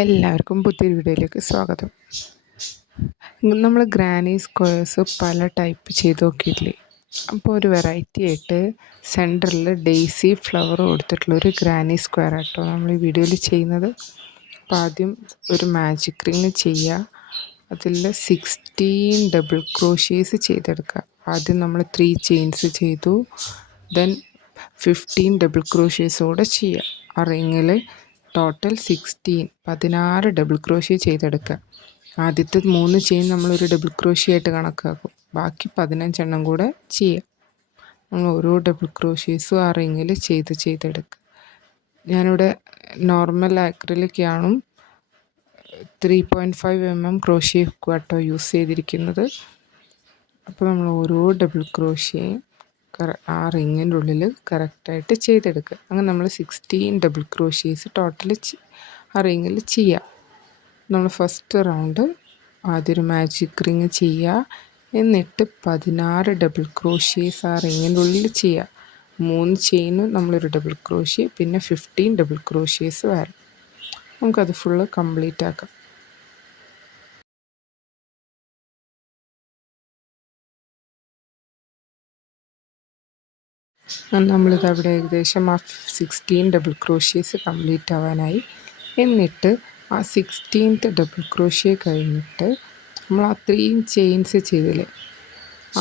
എല്ലാവർക്കും പുതിയൊരു വീഡിയോയിലേക്ക് സ്വാഗതം. നമ്മൾ ഗ്രാനി സ്ക്വയേഴ്സ് പല ടൈപ്പ് ചെയ്ത് നോക്കിയിട്ടില്ലേ? അപ്പോൾ ഒരു വെറൈറ്റി ആയിട്ട് സെൻറ്ററിൽ ഡെയ്സി ഫ്ലവർ കൊടുത്തിട്ടുള്ളൊരു ഗ്രാനി സ്ക്വയർ ആട്ടോ നമ്മൾ ഈ വീഡിയോയിൽ ചെയ്യുന്നത്. അപ്പോൾ ആദ്യം ഒരു മാജിക് റിങ് ചെയ്യുക. അതിൽ 16 ഡബിൾ ക്രോഷ്യേസ് ചെയ്തെടുക്കുക. ആദ്യം നമ്മൾ 3 ചെയിൻസ് ചെയ്തു, ദെൻ 15 ഡബിൾ ക്രോഷ്യേസോടെ ചെയ്യുക. ആ റിങ്ങിൽ ടോട്ടൽ 16 ഡബിൾ ക്രോഷ്യ ചെയ്തെടുക്കുക. ആദ്യത്തെ 3 ചെയിൻ നമ്മളൊരു ഡബിൾ ക്രോഷ്യ ആയിട്ട് കണക്കാക്കും. ബാക്കി 15 എണ്ണം കൂടെ ചെയ്യുക. നമ്മൾ ഓരോ ഡബിൾ ക്രോഷ്യേസും ആ റിങ്ങിൽ ചെയ്തെടുക്കുക. ഞാനിവിടെ നോർമൽ ആക്രിലിക്കാണ് 3.5 mm ക്രോഷ്യ ഹുക്ക് കേട്ടോ യൂസ് ചെയ്തിരിക്കുന്നത്. അപ്പോൾ നമ്മൾ ഓരോ ഡബിൾ ക്രോഷ്യയും ആ റിങ്ങിൻ്റെ ഉള്ളിൽ കറക്റ്റായിട്ട് ചെയ്തെടുക്കുക. അങ്ങനെ നമ്മൾ 16 ഡബിൾ ക്രോഷ്യേസ് ടോട്ടൽ ആ റിങ്ങിൽ ചെയ്യുക. നമ്മൾ ഫസ്റ്റ് റൗണ്ട് ആദ്യം ഒരു മാജിക് റിങ് ചെയ്യുക, എന്നിട്ട് 16 ഡബിൾ ക്രോഷ്യേസ് ആ റിങ്ങിൻ്റെ ഉള്ളിൽ ചെയ്യുക. 3 ചെയിനും നമ്മളൊരു ഡബിൾ ക്രോഷ്യ, പിന്നെ 15 ഡബിൾ ക്രോഷ്യേസ് വരും. നമുക്കത് ഫുള്ള് കംപ്ലീറ്റ് ആക്കാം. നമ്മളിത് അവിടെ ഏകദേശം ആ 16 ഡബിൾ ക്രോഷ്യേസ് കംപ്ലീറ്റ് ആവാനായി. എന്നിട്ട് ആ 16th ഡബിൾ ക്രോഷ്യ കഴിഞ്ഞിട്ട് നമ്മൾ ആ 3 ചെയിൻസ് ചെയ്തില്ലേ,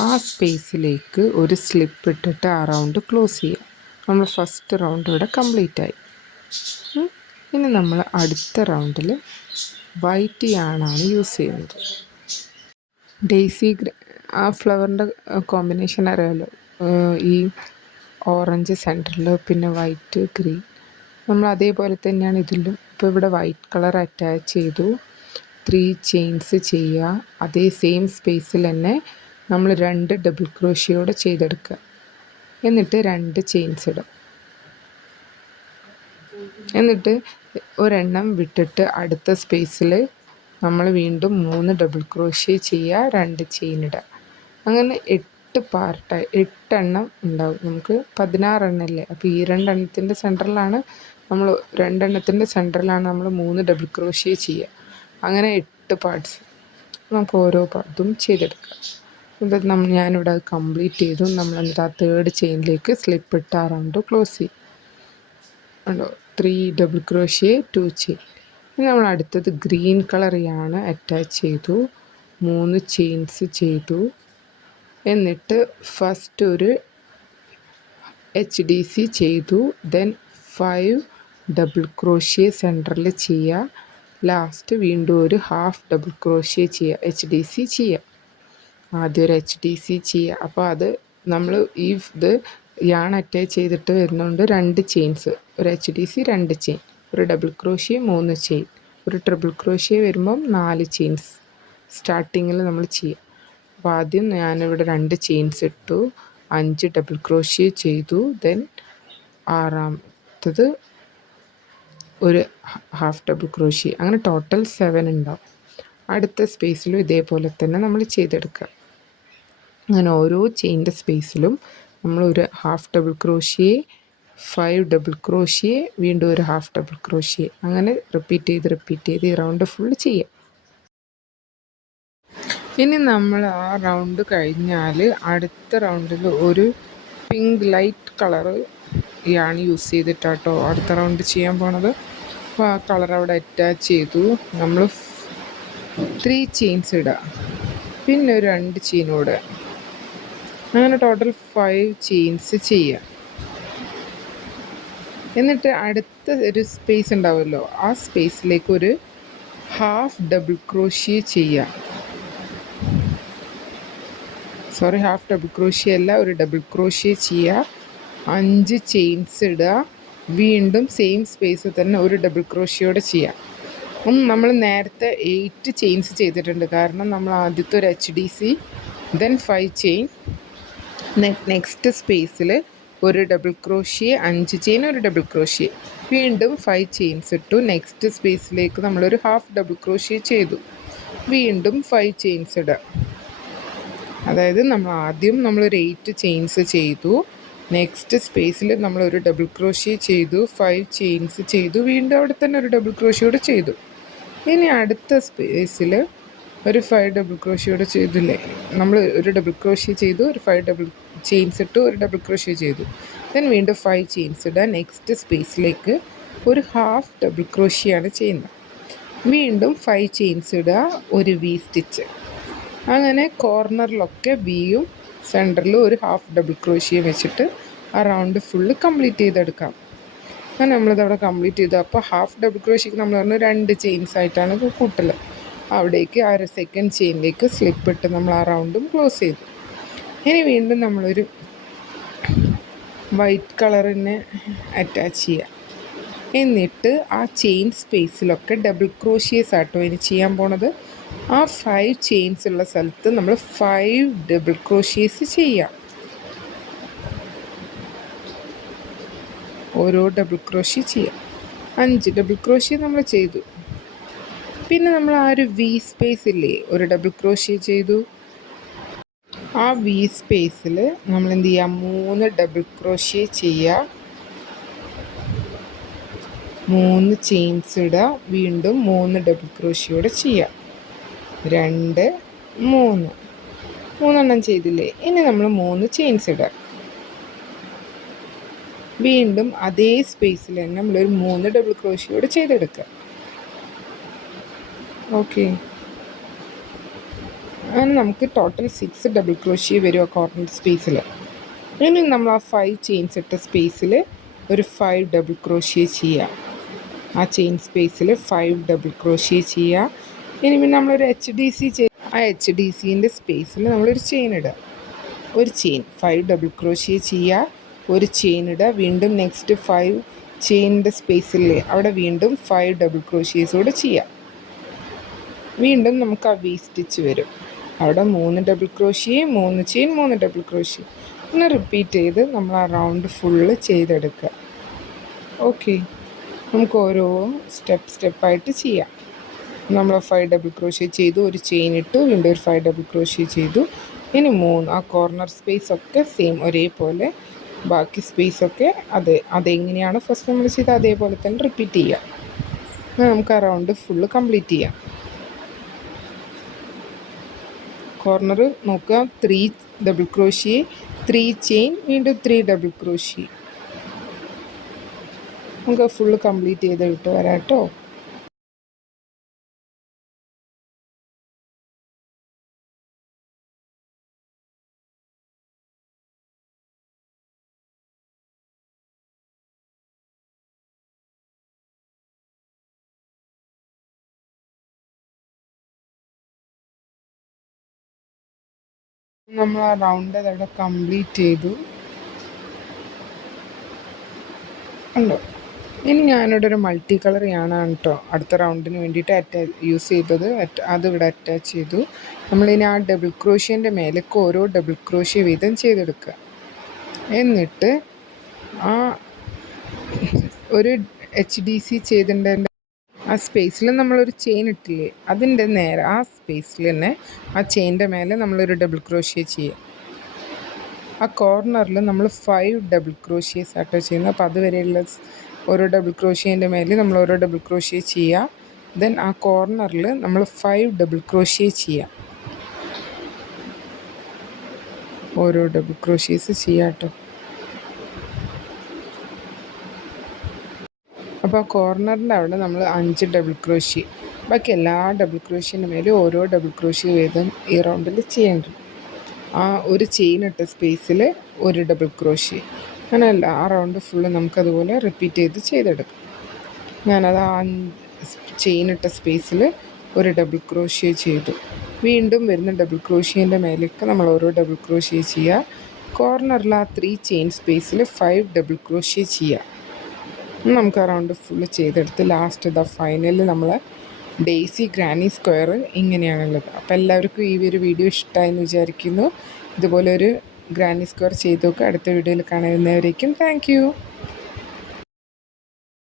ആ സ്പേസിലേക്ക് ഒരു സ്ലിപ്പ് ഇട്ടിട്ട് ആ റൗണ്ട് ക്ലോസ് ചെയ്യുക. നമ്മൾ ഫസ്റ്റ് റൗണ്ട് ഇവിടെ കംപ്ലീറ്റ് ആയി. ഇനി നമ്മൾ അടുത്ത റൗണ്ടിൽ വൈറ്റ് യാണാണ് യൂസ് ചെയ്യുന്നത്. ഡെയ്സി ആ ഫ്ലവറിൻ്റെ കോമ്പിനേഷൻ അറിയാമല്ലോ, ഈ ഓറഞ്ച് സെൻറ്ററിൽ, പിന്നെ വൈറ്റ് ഗ്രീൻ. നമ്മൾ അതേപോലെ തന്നെയാണ് ഇതിലും. ഇപ്പോൾ ഇവിടെ വൈറ്റ് കളർ അറ്റാച്ച് ചെയ്തു, 3 ചെയിൻസ് ചെയ്യുക. അതേ സെയിം സ്പേസിൽ തന്നെ നമ്മൾ 2 ഡബിൾ ക്രോഷ്യോടെ ചെയ്തെടുക്കുക. എന്നിട്ട് 2 ചെയിൻസ് ഇടുക. എന്നിട്ട് ഒരെണ്ണം വിട്ടിട്ട് അടുത്ത സ്പേസിൽ നമ്മൾ വീണ്ടും 3 ഡബിൾ ക്രോഷ്യ ചെയ്യുക, 2 ചെയിൻ ഇടുക. അങ്ങനെ 8 പാർട്ടായി 8 എണ്ണം ഉണ്ടാവും. നമുക്ക് 16 എണ്ണമല്ലേ. അപ്പോൾ ഈ 2 എണ്ണത്തിൻ്റെ സെൻറ്ററിലാണ് നമ്മൾ 2 എണ്ണത്തിൻ്റെ സെൻറ്ററിലാണ് നമ്മൾ 3 ഡബിൾ ക്രോഷ്യ ചെയ്യുക. അങ്ങനെ 8 പാർട്സ് നമുക്ക് ഓരോ പാർട്ടും ചെയ്തെടുക്കാം. ഇത് ഞാനിവിടെ അത് കംപ്ലീറ്റ് ചെയ്തു. നമ്മൾ എന്നിട്ട് ആ 3rd ചെയിനിലേക്ക് സ്ലിപ്പ് ഇട്ട് ആ റൗണ്ട് ക്ലോസ് ചെയ്യും. ഉണ്ടോ, 3 ഡബിൾ ക്രോഷ്യ, 2 ചെയിൻ. ഇനി നമ്മൾ അടുത്തത് ഗ്രീൻ കളറിയാണ് അറ്റാച്ച് ചെയ്തു, 3 ചെയിൻസ് ചെയ്തു. എന്നിട്ട് ഫസ്റ്റ് ഒരു HDC ചെയ്തു, ദെൻ 5 ഡബിൾ ക്രോഷ്യ സെൻറ്ററിൽ ചെയ്യുക. ലാസ്റ്റ് വീണ്ടും ഒരു ഹാഫ് ഡബിൾ ക്രോഷ്യ ചെയ്യുക, HDC ചെയ്യുക. ആദ്യം ഒരു HDC ചെയ്യുക. അപ്പോൾ അത് നമ്മൾ ഇത് യാൺ അറ്റാച്ച് ചെയ്തിട്ട് വരുന്നതുകൊണ്ട് 2 ചെയിൻസ്, ഒരു HDC 2 ചെയിൻ, ഒരു ഡബിൾ ക്രോഷ്യ 3 ചെയിൻ, ഒരു ട്രിപ്പിൾ ക്രോഷ്യ വരുമ്പം 4 ചെയിൻസ് സ്റ്റാർട്ടിങ്ങിൽ നമ്മൾ ചെയ്യുക. അപ്പോൾ ആദ്യം ഞാനിവിടെ 2 ചെയിൻസ് ഇട്ടു, 5 ഡബിൾ ക്രോഷ്യ ചെയ്തു, ദെൻ 6ാമത്തത് ഒരു ഹാഫ് ഡബിൾ ക്രോഷ്യ. അങ്ങനെ ടോട്ടൽ 7 ഉണ്ടാവും. അടുത്ത സ്പേസിലും ഇതേപോലെ തന്നെ നമ്മൾ ചെയ്തെടുക്കുക. അങ്ങനെ ഓരോ ചെയിൻ്റെ സ്പേസിലും നമ്മൾ ഒരു half double crochet, 5 double crochet, വീണ്ടും ഒരു ഹാഫ് ഡബിൾ ക്രോഷ്യ, അങ്ങനെ റിപ്പീറ്റ് ചെയ്ത് ഈ റൗണ്ട് ഫുള്ള് ചെയ്യുക. ഇനി നമ്മൾ ആ റൗണ്ട് കഴിഞ്ഞാൽ അടുത്ത റൗണ്ടിൽ ഒരു പിങ്ക് ലൈറ്റ് കളറ് യാണ് യൂസ് ചെയ്തിട്ടാട്ടോ അടുത്ത റൗണ്ട് ചെയ്യാൻ പോണത്. അപ്പോൾ ആ കളർ അവിടെ അറ്റാച്ച് ചെയ്തു. നമ്മൾ 3 ചെയിൻസ് ഇടുക, പിന്നെ ഒരു 2 ചെയിനോട്, അങ്ങനെ ടോട്ടൽ 5 ചെയിൻസ് ചെയ്യുക. എന്നിട്ട് അടുത്ത ഒരു സ്പേസ് ഉണ്ടാവുമല്ലോ, ആ സ്പേസിലേക്ക് ഒരു ഹാഫ് ഡബിൾ ക്രോഷ്യ ചെയ്യുക. ഹാഫ് ഡബിൾ ക്രോഷ്യ അല്ല, ഒരു ഡബിൾ ക്രോഷ്യ ചെയ്യുക. 5 ചെയിൻസ് ഇടുക. വീണ്ടും സെയിം സ്പേസിൽ തന്നെ ഒരു ഡബിൾ ക്രോഷ്യോടെ ചെയ്യാം. നമ്മൾ നേരത്തെ 8 ചെയിൻസ് ചെയ്തിട്ടുണ്ട്, കാരണം നമ്മൾ ആദ്യത്തെ ഒരു HDC, ദെൻ 5 ചെയിൻ, നെക്സ്റ്റ് സ്പേസിൽ ഒരു ഡബിൾ ക്രോഷ്യ, 5 ചെയിൻ, ഒരു ഡബിൾ ക്രോഷ്യ, വീണ്ടും 5 ചെയിൻസ് ഇട്ടു. നെക്സ്റ്റ് സ്പേസിലേക്ക് നമ്മളൊരു ഹാഫ് ഡബിൾ ക്രോഷ്യ ചെയ്തു, വീണ്ടും 5 ചെയിൻസ് ഇടുക. അതായത് നമ്മളൊരു 8 ചെയിൻസ് ചെയ്തു, നെക്സ്റ്റ് സ്പേസിൽ നമ്മളൊരു ഡബിൾ ക്രോഷ്യ ചെയ്തു, 5 ചെയിൻസ് ചെയ്തു, വീണ്ടും അവിടെ തന്നെ ഒരു ഡബിൾ ക്രോഷ്യ കൂടെ ചെയ്തു. ഇനി അടുത്ത സ്പേസിൽ ഒരു 5 ഡബിൾ ക്രോഷ്യോടെ ചെയ്തില്ലേ, നമ്മൾ ഒരു ഡബിൾ ക്രോഷ്യ ചെയ്തു, ഒരു 5 ഡബിൾ ചെയിൻസ് ഇട്ടു, ഒരു ഡബിൾ ക്രോഷ്യ ചെയ്തു. ദെൻ വീണ്ടും 5 ചെയിൻസ് ഇടുക. നെക്സ്റ്റ് സ്പേസിലേക്ക് ഒരു ഹാഫ് ഡബിൾ ക്രോഷ്യയാണ് ചെയ്യുന്നത്. വീണ്ടും 5 ചെയിൻസ് ഇടുക, ഒരു വി സ്റ്റിച്ച്. അങ്ങനെ കോർണറിലൊക്കെ വിയും സെൻറ്ററിൽ ഒരു ഹാഫ് ഡബിൾ ക്രോഷ്യ വെച്ചിട്ട് ആ റൗണ്ട് ഫുള്ള് കംപ്ലീറ്റ് ചെയ്തെടുക്കാം. അങ്ങനെ നമ്മളിതവിടെ കംപ്ലീറ്റ് ചെയ്തു. അപ്പോൾ ഹാഫ് ഡബിൾ ക്രോഷ്യക്ക് നമ്മൾ പറഞ്ഞു 2 ചെയിൻസ് ആയിട്ടാണ് കൂട്ടൽ. അവിടേക്ക് ആ ഒരു സെക്കൻഡ് ചെയിനിലേക്ക് സ്ലിപ്പ് ഇട്ട് നമ്മൾ ആ റൗണ്ടും ക്ലോസ് ചെയ്തു. ഇനി വീണ്ടും നമ്മളൊരു വൈറ്റ് കളറിനെ അറ്റാച്ച് ചെയ്യുക. എന്നിട്ട് ആ ചെയിൻ സ്പേസിലൊക്കെ ഡബിൾ ക്രോഷ്യേസ് ആട്ടോ ഇനി ചെയ്യാൻ പോണത്. ആ 5 ചെയിൻസ് ഉള്ള സ്ഥലത്ത് നമ്മൾ 5 ഡബിൾ ക്രോഷ്യേസ് ചെയ്യാം. ഓരോ ഡബിൾ ക്രോഷ്യ ചെയ്യാം. 5 ഡബിൾ ക്രോഷ്യ നമ്മൾ ചെയ്തു. പിന്നെ നമ്മൾ ആ ഒരു വി സ്പേസ് ഇല്ലേ, ഒരു ഡബിൾ ക്രോഷ്യ ചെയ്തു. ആ വി സ്പേസിൽ നമ്മൾ എന്ത് ചെയ്യുക, 3 ഡബിൾ ക്രോഷ്യ ചെയ്യുക, 3 ചെയിൻസ് ഇടുക, വീണ്ടും 3 ഡബിൾ ക്രോഷ്യോടെ ചെയ്യുക. 2 3 3 ചെയ്തില്ലേ. ഇനി നമ്മൾ 3 ചെയിൻസ് ഇടുക. വീണ്ടും അതേ സ്പേസിൽ തന്നെ നമ്മളൊരു 3 ഡബിൾ ക്രോഷ്യോടെ ചെയ്തെടുക്കുക. ഓക്കെ, അങ്ങനെ നമുക്ക് ടോട്ടൽ 6 ഡബിൾ ക്രോഷ്യ വരും ആ കോർണർ സ്പേസിൽ. ഇനി നമ്മൾ ആ 5 ചെയിൻസ് ഇട്ട സ്പേസിൽ ഒരു 5 ഡബിൾ ക്രോഷ്യ ചെയ്യുക. ആ ചെയിൻ സ്പേസിൽ 5 ഡബിൾ ക്രോഷ്യ ചെയ്യുക. ഇനി പിന്നെ നമ്മളൊരു HDC ആ HDCൻ്റെ സ്പേസിൽ നമ്മളൊരു ചെയിൻ ഇടുക. ഒരു ചെയിൻ 5 ഡബിൾ ക്രോഷ്യ ചെയ്യുക, ഒരു ചെയിൻ ഇടുക. വീണ്ടും നെക്സ്റ്റ് 5 ചെയിനിൻ്റെ സ്പേസില്ലേ അവിടെ വീണ്ടും 5 ഡബിൾ ക്രോഷ്യേസോടെ ചെയ്യുക. വീണ്ടും നമുക്ക് ആ വി സ്റ്റിച്ച് വരും. അവിടെ 3 double crochet, 3 chain, 3 double crochet. പിന്നെ റിപ്പീറ്റ് ചെയ്ത് നമ്മൾ ആ റൗണ്ട് ഫുള്ള് ചെയ്തെടുക്കുക. ഓക്കെ, നമുക്ക് ഓരോ സ്റ്റെപ്പായിട്ട് ചെയ്യാം. നമ്മൾ 5 ഡബിൾ ക്രോഷ്യ ചെയ്തു, ഒരു ചെയിൻ ഇട്ടു, വീണ്ടും ഒരു 5 ഡബിൾ ക്രോഷ്യ ചെയ്തു. ഇനി 3 ആ കോർണർ സ്പേസൊക്കെ സെയിം ഒരേപോലെ, ബാക്കി സ്പേസൊക്കെ അതെങ്ങനെയാണ് ഫസ്റ്റ് നമ്മൾ ചെയ്തത് അതേപോലെ തന്നെ റിപ്പീറ്റ് ചെയ്യാം. നമുക്ക് ആ റൗണ്ട് ഫുള്ള് കംപ്ലീറ്റ് ചെയ്യാം. കോർണർ നോക്കുക, 3 ഡബിൾ ക്രോഷ്യ, 3 ചെയിൻ, വീണ്ടും 3 ഡബിൾ ക്രോഷ്യ. നമുക്ക് ഫുള്ള് കംപ്ലീറ്റ് ചെയ്തിട്ട് വരാം കേട്ടോ. നമ്മൾ ആ റൗണ്ട് അതവിടെ കംപ്ലീറ്റ് ചെയ്തു ഉണ്ടോ. ഇനി ഞാനിവിടെ ഒരു മൾട്ടി കളർ യാണാണ് കേട്ടോ അടുത്ത റൗണ്ടിന് വേണ്ടിയിട്ട് യൂസ് ചെയ്തത്. അതിവിടെ അറ്റാച്ച് ചെയ്തു. നമ്മളിനി ആ ഡബിൾ ക്രോഷ്യേൻ്റെ മേലേക്ക് ഓരോ ഡബിൾ ക്രോഷ്യ വീതം ചെയ്തെടുക്കുക. എന്നിട്ട് ആ ഒരു HDC ചെയ്തിട്ടുണ്ടതിൻ്റെ ആ സ്പേസിൽ നമ്മളൊരു ചെയിൻ ഇട്ടില്ലേ, അതിൻ്റെ നേരെ ആ സ്പേസിൽ തന്നെ ആ ചെയിൻ്റെ മേലെ നമ്മളൊരു ഡബിൾ ക്രോഷ്യ ചെയ്യുക. ആ കോർണറിൽ നമ്മൾ 5 ഡബിൾ ക്രോഷ്യേസ് ആട്ടോ ചെയ്യുന്നത്. അപ്പോൾ അതുവരെയുള്ള ഓരോ ഡബിൾ ക്രോഷ്യേൻ്റെ മേലെ നമ്മൾ ഓരോ ഡബിൾ ക്രോഷ്യ ചെയ്യുക. ദെൻ ആ കോർണറിൽ നമ്മൾ 5 ഡബിൾ ക്രോഷ്യ ചെയ്യുക. ഓരോ ഡബിൾ ക്രോഷ്യേസ് ചെയ്യുക കേട്ടോ. അപ്പോൾ ആ കോർണറിൻ്റെ അവിടെ നമ്മൾ 5 ഡബിൾ ക്രോഷ്യ, ബാക്കി എല്ലാ ഡബിൾ ക്രോഷ്യേൻ്റെ മേലെ ഓരോ ഡബിൾ ക്രോഷ്യ വീതം ഈ റൗണ്ടിൽ ചെയ്യേണ്ടത്. ആ ഒരു ചെയിൻ ഇട്ട സ്പേസിൽ ഒരു ഡബിൾ ക്രോഷ്യ, അങ്ങനെയല്ല ആ റൗണ്ട് ഫുള്ള് നമുക്കതുപോലെ റിപ്പീറ്റ് ചെയ്തെടുക്കാം. ഞാനത് ആ ചെയിൻ ഇട്ട സ്പേസിൽ ഒരു ഡബിൾ ക്രോഷ്യ ചെയ്തു. വീണ്ടും വരുന്ന ഡബിൾ ക്രോഷ്യേൻ്റെ മേലേക്ക് നമ്മൾ ഓരോ ഡബിൾ ക്രോഷ്യ ചെയ്യുക. കോർണറിൽ ആ 3 ചെയിൻ സ്പേസിൽ 5 ഡബിൾ ക്രോഷ്യ ചെയ്യുക. നമുക്ക് ആ റൗണ്ട് ഫുള്ള് ചെയ്തെടുത്ത് ലാസ്റ്റ് ഫൈനലിൽ നമ്മൾ ഡെയ്സി ഗ്രാനി സ്ക്വയർ ഇങ്ങനെയാണുള്ളത്. അപ്പോൾ എല്ലാവർക്കും ഈ ഒരു വീഡിയോ ഇഷ്ടമായെന്ന് വിചാരിക്കുന്നു. ഇതുപോലെ ഒരു ഗ്രാനി സ്ക്വയർ ചെയ്ത് നോക്കുക. അടുത്ത വീഡിയോയിൽ കാണുന്നവരേക്കും താങ്ക് യു.